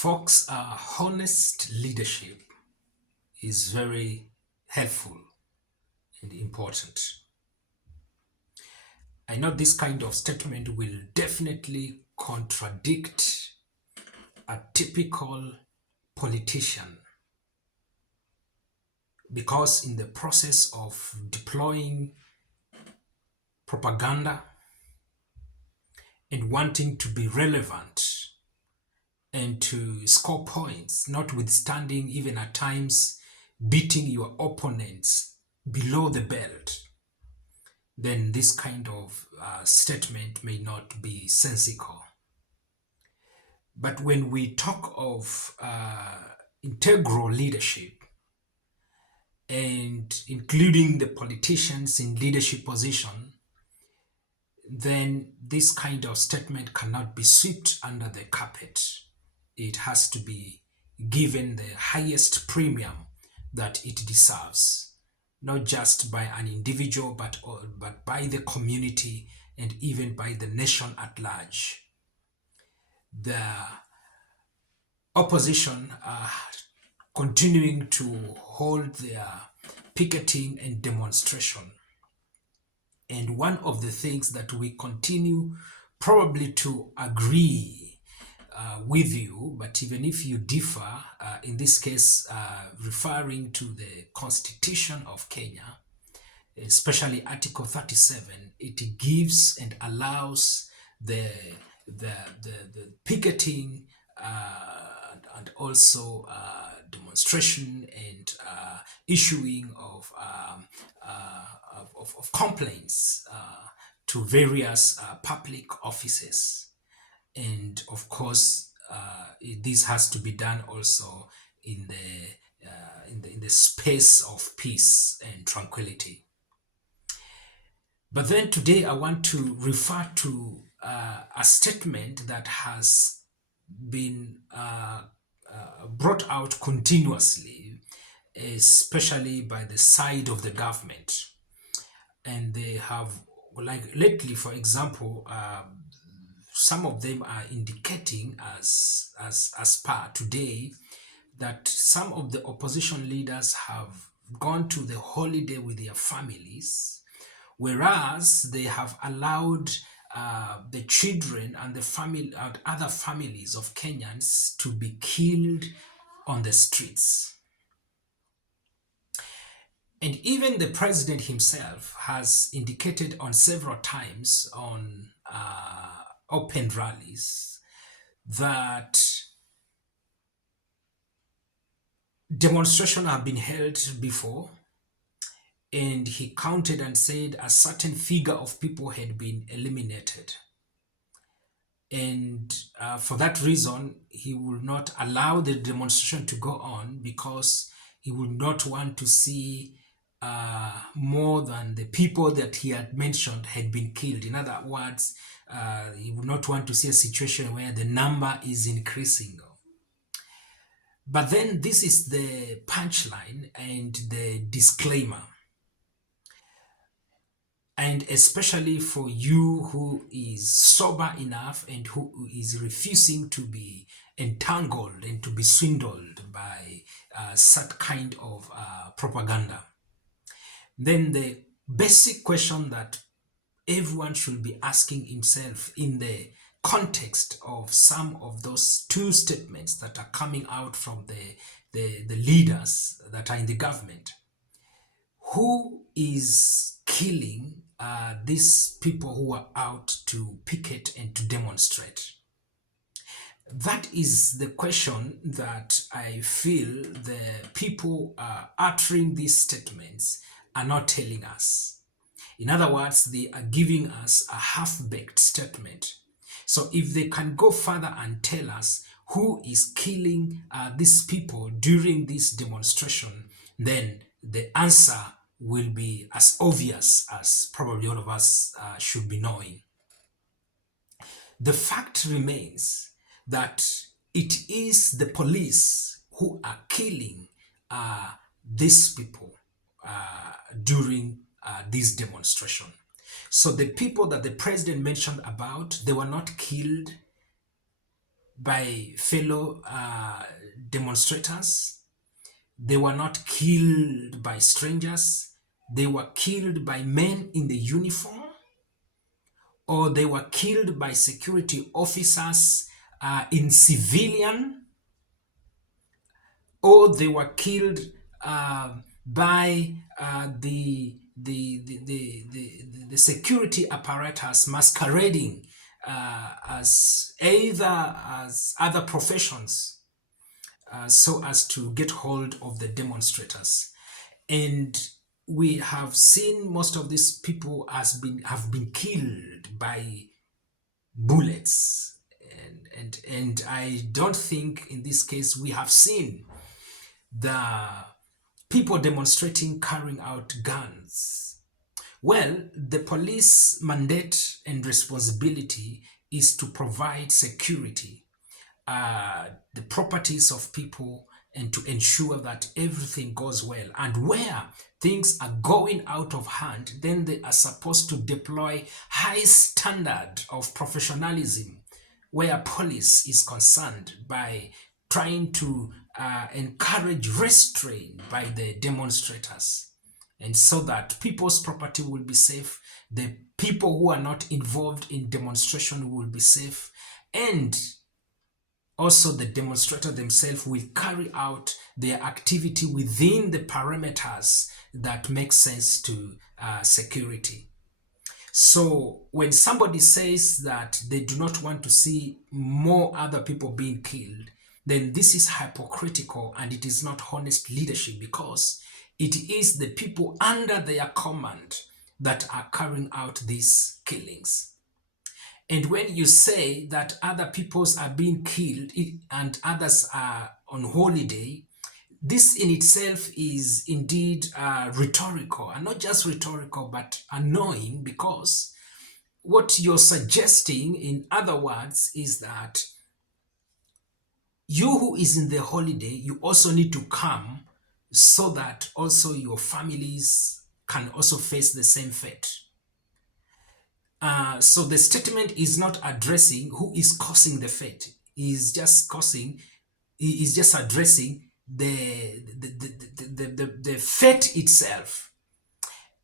Folks, honest leadership is very helpful and important. I know this kind of statement will definitely contradict a typical politician because, in the process of deploying propaganda and wanting to be relevant and to score points, notwithstanding even at times beating your opponents below the belt, then this kind of statement may not be sensical. But when we talk of integral leadership and including the politicians in leadership position, then this kind of statement cannot be swept under the carpet. It has to be given the highest premium that it deserves, not just by an individual, but by the community and even by the nation at large. The opposition are continuing to hold their picketing and demonstration. And one of the things that we continue probably to agree with you, but even if you differ, in this case, referring to the Constitution of Kenya, especially Article 37, it gives and allows the picketing and also demonstration and issuing of complaints to various public offices. And of course, this has to be done also in the space of peace and tranquility. But then today I want to refer to a statement that has been brought out continuously, especially by the side of the government. And they have, like lately, for example, some of them are indicating as per today that some of the opposition leaders have gone to the holiday with their families, whereas they have allowed the children and the family and other families of Kenyans to be killed on the streets. And even the president himself has indicated on several times on open rallies that demonstrations have been held before, and he counted and said a certain figure of people had been eliminated. And for that reason, he will not allow the demonstration to go on because he would not want to see more than the people that he had mentioned had been killed. In other words, he would not want to see a situation where the number is increasing. But then this is the punchline and the disclaimer. And especially for you who is sober enough and who is refusing to be entangled and to be swindled by such kind of propaganda, then the basic question that everyone should be asking himself in the context of some of those two statements that are coming out from the leaders that are in the government, who is killing these people who are out to picket and to demonstrate? That is the question that I feel the people uttering these statements are not telling us. In other words, they are giving us a half-baked statement. So if they can go further and tell us who is killing these people during this demonstration, then the answer will be as obvious as probably all of us should be knowing. The fact remains that it is the police who are killing these people during this demonstration. So the people that the president mentioned about, they were not killed by fellow demonstrators. They were not killed by strangers. They were killed by men in the uniform, or they were killed by security officers in civilian, or they were killed by the security apparatus masquerading as either as other professions, so as to get hold of the demonstrators. And we have seen most of these people have been killed by bullets. And I don't think in this case we have seen the people demonstrating carrying out guns. Well, the police mandate and responsibility is to provide security, the properties of people, and to ensure that everything goes well. And where things are going out of hand, then they are supposed to deploy high standard of professionalism where police is concerned, by trying to encourage restraint by the demonstrators, and so that people's property will be safe, the people who are not involved in demonstration will be safe, and also the demonstrator themselves will carry out their activity within the parameters that make sense to security. So when somebody says that they do not want to see more other people being killed, then this is hypocritical and it is not honest leadership, because it is the people under their command that are carrying out these killings. And when you say that other peoples are being killed and others are on holiday, this in itself is indeed rhetorical, and not just rhetorical, but annoying, because what you're suggesting, in other words, is that you who is in the holiday, you also need to come so that also your families can also face the same fate. So the statement is not addressing who is causing the fate. He is just addressing the fate itself.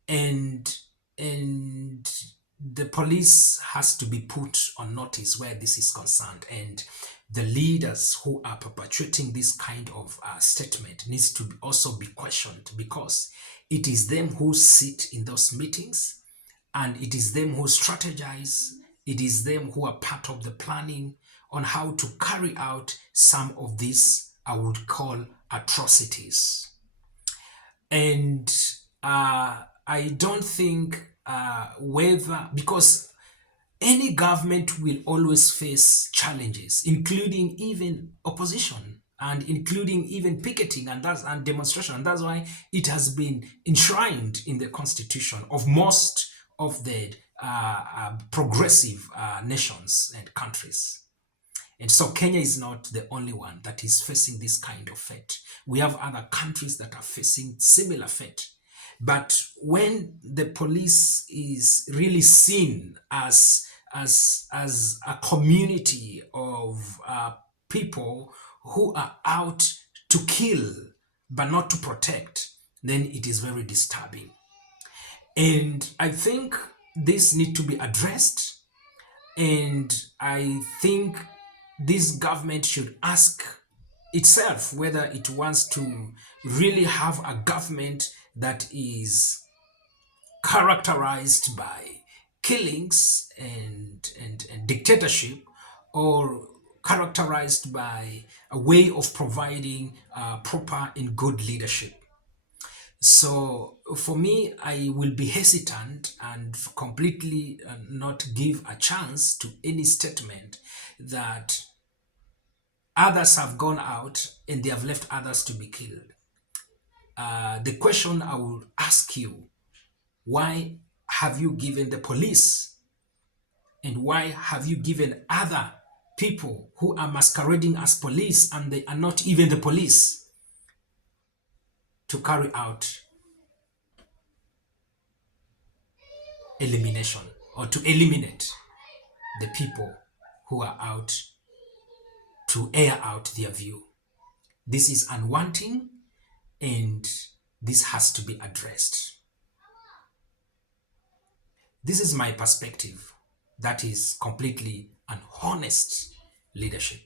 And the police has to be put on notice where this is concerned, and the leaders who are perpetuating this kind of statement needs to also be questioned, because it is them who sit in those meetings, and it is them who strategize, it is them who are part of the planning on how to carry out some of these, I would call, atrocities. And I don't think whether, because any government will always face challenges, including even opposition and including even picketing and demonstration. And that's why it has been enshrined in the constitution of most of the progressive nations and countries. And so Kenya is not the only one that is facing this kind of fate. We have other countries that are facing similar fate. But when the police is really seen as a community of people who are out to kill but not to protect, then it is very disturbing. And I think this need to be addressed, and I think this government should ask itself whether it wants to really have a government that is characterized by killings and dictatorship, or characterized by a way of providing proper and good leadership. So for me, I will be hesitant and completely not give a chance to any statement that others have gone out and they have left others to be killed. The question I will ask you: why have you given the police, and why have you given other people who are masquerading as police and they are not even the police, to carry out elimination, or to eliminate the people who are out to air out their view. This is unwanting and this has to be addressed. This is my perspective. That is completely an honest leadership.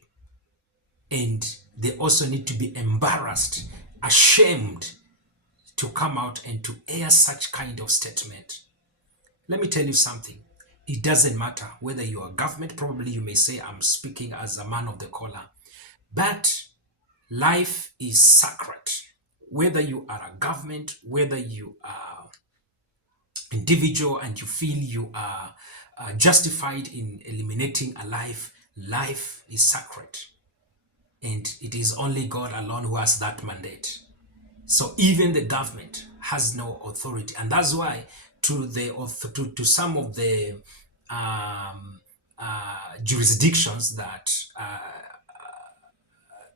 And they also need to be embarrassed, ashamed to come out and to air such kind of statement. Let me tell you something. It doesn't matter whether you are government, probably you may say I'm speaking as a man of the collar, but life is sacred. Whether you are a government, whether you are individual and you feel you are justified in eliminating a life, life is sacred. And it is only God alone who has that mandate. So even the government has no authority, and that's why to some of the jurisdictions that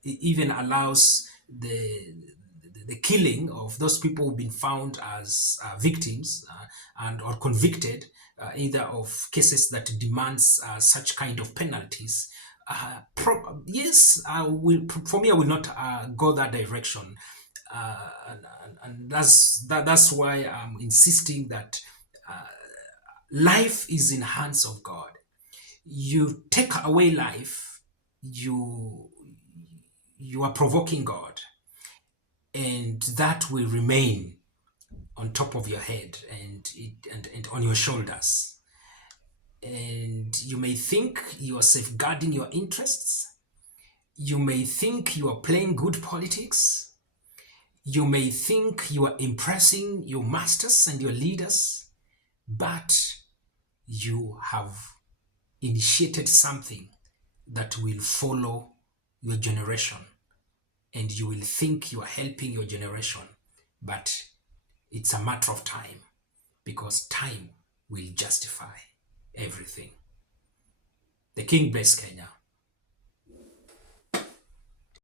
even allows the killing of those people who've been found as victims and or convicted either of cases that demands such kind of penalties. Yes, I will. For me, I will not go that direction, and that's why I'm insisting that life is in hands of God. You take away life, you are provoking God, and that will remain on top of your head and on your shoulders. And you may think you are safeguarding your interests. You may think you are playing good politics. You may think you are impressing your masters and your leaders, but you have initiated something that will follow your generation, and you will think you are helping your generation, but it's a matter of time because time will justify everything. The King bless Kenya.